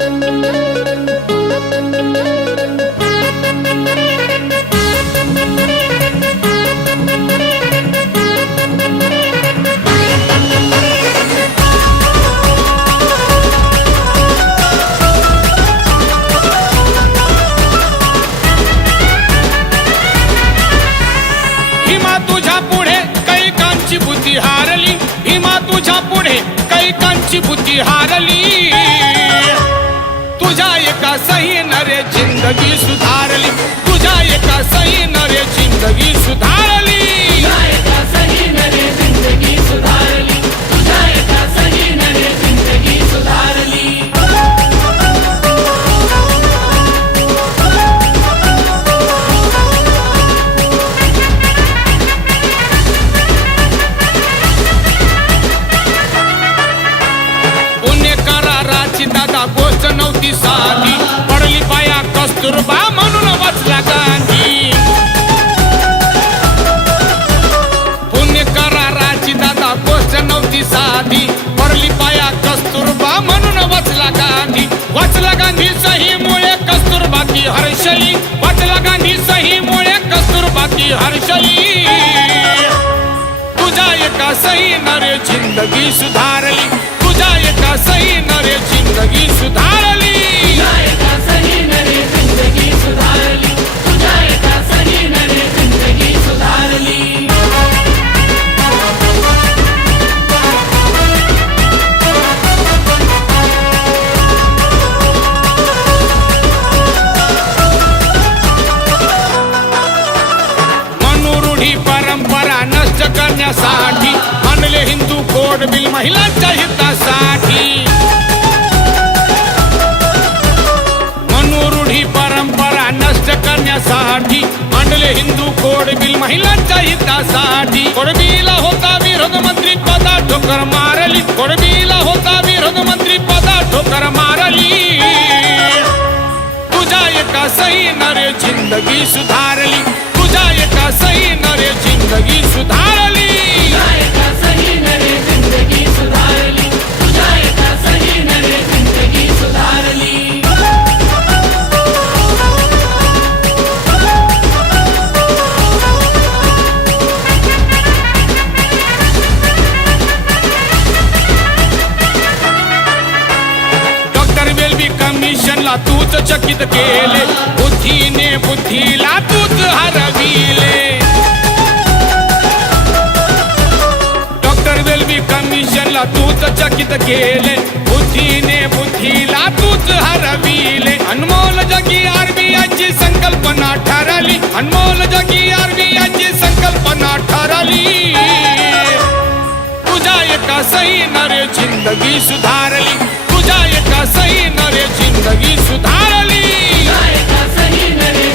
भीमा तुझ्या पुढे कैकांची बुद्धी हारली, भीमा तुझ्या पुढे कैकांची बुद्धी हारली, तुझ्या एका सही नरे जिंदगी सुधारली, तुझ्या एका सही नरे जिंदगी सुधारली, तुझ्या एका सही नरे जिंदगी सुधारली, तुझ्या एका सही नरे जिंदगी सुधारली। दादा गोष्ट नव्हती साधी, पडली पाया कस्तुरबा म्हणून वाचला गांधी, पुण्य कराराची दादा गोष्ट नव्हती साधी, पडली पाया कस्तुरबा म्हणून वाचला गांधी, वाचला गांधी सही मुळे कस्तुरबा की हर्षली, वाचला गांधी सही मुळे कस्तुरबा की हर्षली, तुझ्या एका सही नरे जिंदगी सुधारली, तुझ्या एका सही नरे जिंदगी सुधारली, तुझ्या एका सही नरे जिंदगी सुधारली, तुझ्या एका सही नरे जिंदगी सुधारली। मनुरूढी परंपरा नष्ट करण्यासाठी आणले हिंदू कोड बिल महिलांच्या हितासाठी, मनुरूढी परंपरा नष्ट करण्यासाठी आणले हिंदू कोड बिल महिलांच्या हितासाठी, कोडबिला होता विरोध मंत्री पदा ठोकर मारली, कोडबिला होता विरोध मंत्री पदा ठोकर मारली, तुझ्या एका सही नरे जिंदगी सुधारली, तुझ्या एका सही नरे जिंदगी सुधारली, तुझ्या एका सही नरे जिंदगी सुधारली, तुझ्या एका सही नरे जिंदगी सुधारली। डॉक्टर वेल्बी कमिशनला तूच चकित केले, बुद्धीने बुद्धीला तूच हरविले, डॉक्टर वेल्बी कमिशनला तूच चकित केले, बुद्धीने बुद्धीला तूच हरविले, अनमोल जगी आरबीआयची संकल्पना ठरली, अनमोल जगी आरबीआयची संकल्पना ठरली, तुझ्या एका सही नरे जिंदगी सुधारली, तुझ्या एका सही नरे जिंदगी सुधारली, तुझ्या एका सही नरे